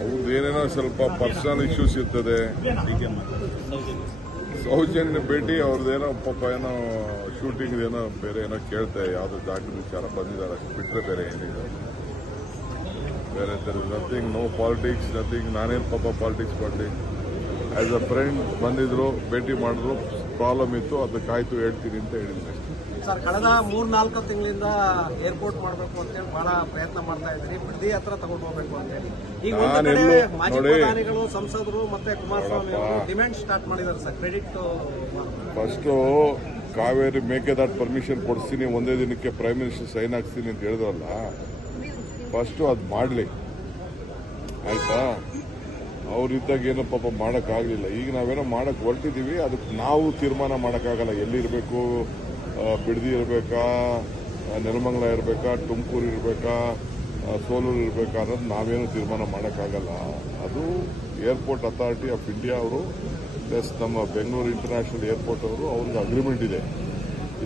ಅವ್ರದ್ದೇನೇನೋ ಸ್ವಲ್ಪ personal issues ಇರ್ತದೆ. ಸೌಜನ್ಯ ಭೇಟಿ ಅವ್ರದ್ದೇನೋ ಪಾಪ ಏನೋ ಶೂಟಿಂಗ್ ಏನೋ ಬೇರೆ ಏನೋ ಕೇಳ್ತಾರೆ, ಯಾವುದೋ ಜಾಗದ ವಿಚಾರ ಬಂದಿದ್ದಾರೆ ಅಷ್ಟು ಬಿಟ್ಟರೆ ಬೇರೆ ಏನಿದೆ. ಬೇರೆ ನಥಿಂಗ್, ನೋ ಪಾಲಿಟಿಕ್ಸ್, ನಥಿಂಗ್. ನಾನೇನು ಪಾಪ ಪಾಲಿಟಿಕ್ಸ್ ಮಾಡಲಿ. ಆಸ್ ಅ ಫ್ರೆಂಡ್ ಬಂದಿದ್ರು, ಭೇಟಿ ಮಾಡಿದ್ರು, ಪ್ರಾಬ್ಲಮ್ ಇತ್ತು, ಅದಕ್ಕಾಯ್ತು ಹೇಳ್ತೀನಿ ಅಂತ ಹೇಳಿದ್ದೆ. ಸರ್, ಕಳೆದ 3-4 ತಿಂಗಳಿಂದ ಏರ್ಪೋರ್ಟ್ ಮಾಡಬೇಕು ಅಂತೇಳಿ ಬಹಳ ಪ್ರಯತ್ನ ಮಾಡ್ತಾ ಇದ್ರಿ, ಬಿಡದಿ ಹತ್ರ ತಗೊಂಡು ಹೋಗ್ಬೇಕು ಅಂತೇಳಿ. ಈಗ ಒಂದು ಕಡೆ ಮಾಜಿ ಪ್ರಧಾನಿಗಳು, ಸಂಸದರು ಮತ್ತೆ ಕುಮಾರಸ್ವಾಮಿ ಅವರು ಡಿಮ್ಯಾಂಡ್ ಸ್ಟಾರ್ಟ್ ಮಾಡಿದ್ದಾರೆ sir, credit. First Kaveri Mekedatu permission ಕೊಡಿಸ್ತೀನಿ, ಒಂದೇ ದಿನಕ್ಕೆ ಪ್ರೈಮ್ ಮಿನಿಸ್ಟರ್ ಸೈನ್ ಹಾಕ್ತೀನಿ ಅಂತ ಹೇಳಿದ್ರಲ್ಲ, ಫಸ್ಟ್ ಅದು ಮಾಡಲಿ ಆಯ್ತಾ. ಅವ್ರಿದ್ದಾಗ ಏನೋ ಪಾಪ ಮಾಡೋಕ್ಕಾಗಲಿಲ್ಲ. ಈಗ ನಾವೇನೋ ಮಾಡಕ್ಕೆ ಹೊರಟಿದ್ದೀವಿ, ಅದಕ್ಕೆ ನಾವು ತೀರ್ಮಾನ ಮಾಡೋಕ್ಕಾಗಲ್ಲ. ಎಲ್ಲಿರಬೇಕು, ಬಿಡದಿ ಇರಬೇಕಾ, ನೆಲಮಂಗಲ ಇರಬೇಕಾ, ತುಮಕೂರು ಇರಬೇಕಾ, ಸೋಲೂರು ಇರಬೇಕಾ ಅನ್ನೋದು ನಾವೇನು ತೀರ್ಮಾನ ಮಾಡೋಕ್ಕಾಗಲ್ಲ. ಅದು ಏರ್ಪೋರ್ಟ್ ಅಥಾರಿಟಿ ಆಫ್ ಇಂಡಿಯಾ ಅವರು ಪ್ಲಸ್ ನಮ್ಮ ಬೆಂಗಳೂರು ಇಂಟರ್ನ್ಯಾಷನಲ್ ಏರ್ಪೋರ್ಟ್ ಅವರು, ಅವ್ರಿಗೆ ಅಗ್ರಿಮೆಂಟ್ ಇದೆ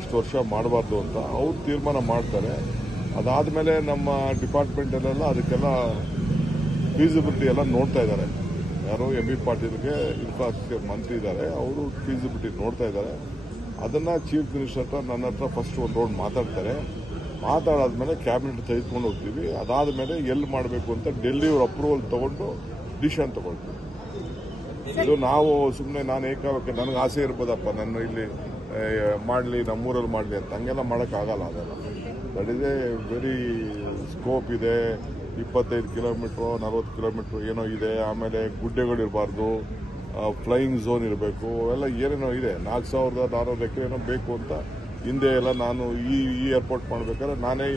ಇಷ್ಟು ವರ್ಷ ಮಾಡಬಾರ್ದು ಅಂತ. ಅವ್ರು ತೀರ್ಮಾನ ಮಾಡ್ತಾರೆ. ಅದಾದಮೇಲೆ ನಮ್ಮ ಡಿಪಾರ್ಟ್ಮೆಂಟಲ್ಲೆಲ್ಲ ಅದಕ್ಕೆಲ್ಲ ಫೀಸಿಬಿಲಿಟಿ ಎಲ್ಲ ನೋಡ್ತಾ ಇದ್ದಾರೆ. ಯಾರೋ ಎಂ.ಬಿ. ಪಾಟೀಲ್ಗೆ ಇನ್ಫ್ರಾಸ್ಟ್ರಕ್ಚರ್ ಮಂತ್ರಿ ಇದ್ದಾರೆ, ಅವರು ಫೀಸಿಬಿಲಿಟಿ ನೋಡ್ತಾ ಇದ್ದಾರೆ. ಅದನ್ನ ಚೀಫ್ ಮಿನಿಸ್ಟರ್ ಹತ್ರ, ನನ್ನ ಹತ್ರ ಫಸ್ಟ್ ಒಂದು ರೌಂಡ್ ಮಾತಾಡ್ತಾರೆ. ಮಾತಾಡಾದ್ಮೇಲೆ ಕ್ಯಾಬಿನೆಟ್ ತೆಗೆದುಕೊಂಡು ಹೋಗ್ತೀವಿ. ಅದಾದ್ಮೇಲೆ ಎಲ್ಲಿ ಮಾಡಬೇಕು ಅಂತ ಡೆಲ್ಲಿಯವ್ರ ಅಪ್ರೂವಲ್ ತಗೊಂಡು ಡಿಸಿಷನ್ ತಗೊಳ್ತೀವಿ. ಇದು ನಾವು ಸುಮ್ಮನೆ ನಾನು ಏಕಾವಕ್ಕೆ ನನಗೆ ಆಸೆ ಇರ್ಬೋದಪ್ಪ, ನನ್ನ ಇಲ್ಲಿ ಮಾಡಲಿ, ನಮ್ಮೂರಲ್ಲಿ ಮಾಡಲಿ ಅಂತ ಹಂಗೆಲ್ಲ ಮಾಡೋಕ್ಕಾಗಲ್ಲ. ಅದೆಲ್ಲ that is A very scope ಇದೆ. 25 ಕಿಲೋಮೀಟ್ರು 40 ಕಿಲೋಮೀಟ್ರು ಏನೋ ಇದೆ. ಆಮೇಲೆ ಗುಡ್ಡೆಗಳಿರಬಾರ್ದು, ಫ್ಲೈಯಿಂಗ್ ಝೋನ್ ಇರಬೇಕು, ಅವೆಲ್ಲ ಏನೇನೋ ಇದೆ. 4,400 ಎಕರೆ ಏನೋ ಬೇಕು ಅಂತ ಹಿಂದೆ ಎಲ್ಲ ನಾನು ಈ ಏರ್ಪೋರ್ಟ್ ಮಾಡಬೇಕಾದ್ರೆ ನಾನೇ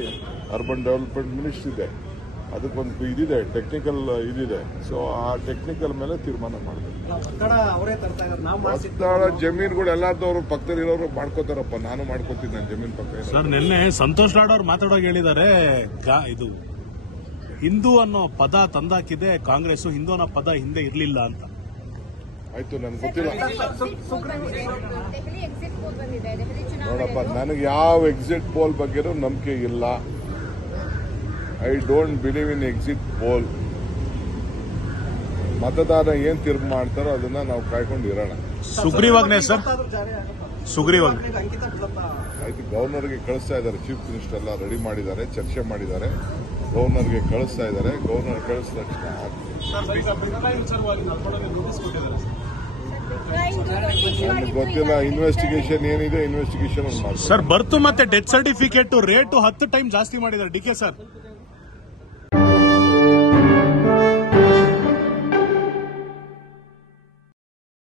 ಅರ್ಬನ್ ಡೆವಲಪ್ಮೆಂಟ್ ಮಿನಿಸ್ಟರ್ ಇದ್ದೆ. ಅದಕ್ಕೊಂದು ಇದಿದೆ, ಟೆಕ್ನಿಕಲ್ ಇದಿದೆ. ಸೊ ಆ ಟೆಕ್ನಿಕಲ್ ಮೇಲೆ ತೀರ್ಮಾನ ಮಾಡಬೇಕು. ಜಮೀನುಗಳು ಎಲ್ಲಾದವರು ಪಕ್ಕದಲ್ಲಿರೋರು ಮಾಡ್ಕೋತಾರಪ್ಪ, ನಾನು ಮಾಡ್ಕೋತೀನಿ ನನ್ನ ಜಮೀನು ಪಕ್ಕ. ಸರ್, ನಿನ್ನೆ ಸಂತೋಷ್ ಲಾಡ್ ಅವರು ಮಾತಾಡೋಕೆ ಹೇಳಿದ್ದಾರೆ, ಇದು ಹಿಂದೂ ಅನ್ನೋ ಪದ ತಂದಾಕಿದೆ ಕಾಂಗ್ರೆಸ್, ಹಿಂದೂ ಅನ್ನೋ ಪದ ಹಿಂದೆ ಇರಲಿಲ್ಲ ಅಂತ. ಆಯ್ತು, ನನ್ಗೆ ಗೊತ್ತಿಲ್ಲ ನೋಡಪ್ಪ. ನನಗೆ ಯಾವ ಎಕ್ಸಿಟ್ ಪೋಲ್ ಬಗ್ಗೆನೂ ನಂಬಿಕೆ ಇಲ್ಲ. I don't believe in exit poll. ಮತದಾರ ಏನ್ ತೀರ್ಪು ಮಾಡ್ತಾರೋ ಅದನ್ನ ನಾವು ಕಾಯ್ಕೊಂಡು ಇರೋಣ. ಸುಗ್ರೀವಾಜ್ಞೆ ಸರ್, ಸುಗ್ರೀವಾಜ್ಞೆ ಆಯ್ತು, ಗವರ್ನರ್ಗೆ ಕಳಿಸ್ತಾ ಇದ್ದಾರೆ. ಚೀಫ್ ಮಿನಿಸ್ಟರ್ ಎಲ್ಲ ರೆಡಿ ಮಾಡಿದ್ದಾರೆ, ಚರ್ಚೆ ಮಾಡಿದ್ದಾರೆ, ಗವರ್ನರ್ಗೆ ಕಳಿಸ್ತಾ ಇದ್ದಾರೆ. ಗವರ್ನರ್ ಕಳಿಸಿದ ತಕ್ಷಣ ನಮ್ಗೆ ಗೊತ್ತಿಲ್ಲ. ಇನ್ವೆಸ್ಟಿಗೇಷನ್ ಏನಿದೆ, ಇನ್ವೆಸ್ಟಿಗೇಷನ್ ಸರ್. ಬರ್ತು ಮತ್ತೆ ಡೆತ್ ಸರ್ಟಿಫಿಕೇಟ್ ರೇಟು 10 ಟೈಮ್ ಜಾಸ್ತಿ ಮಾಡಿದ್ದಾರೆ ಡಿ.ಕೆ. ಸರ್.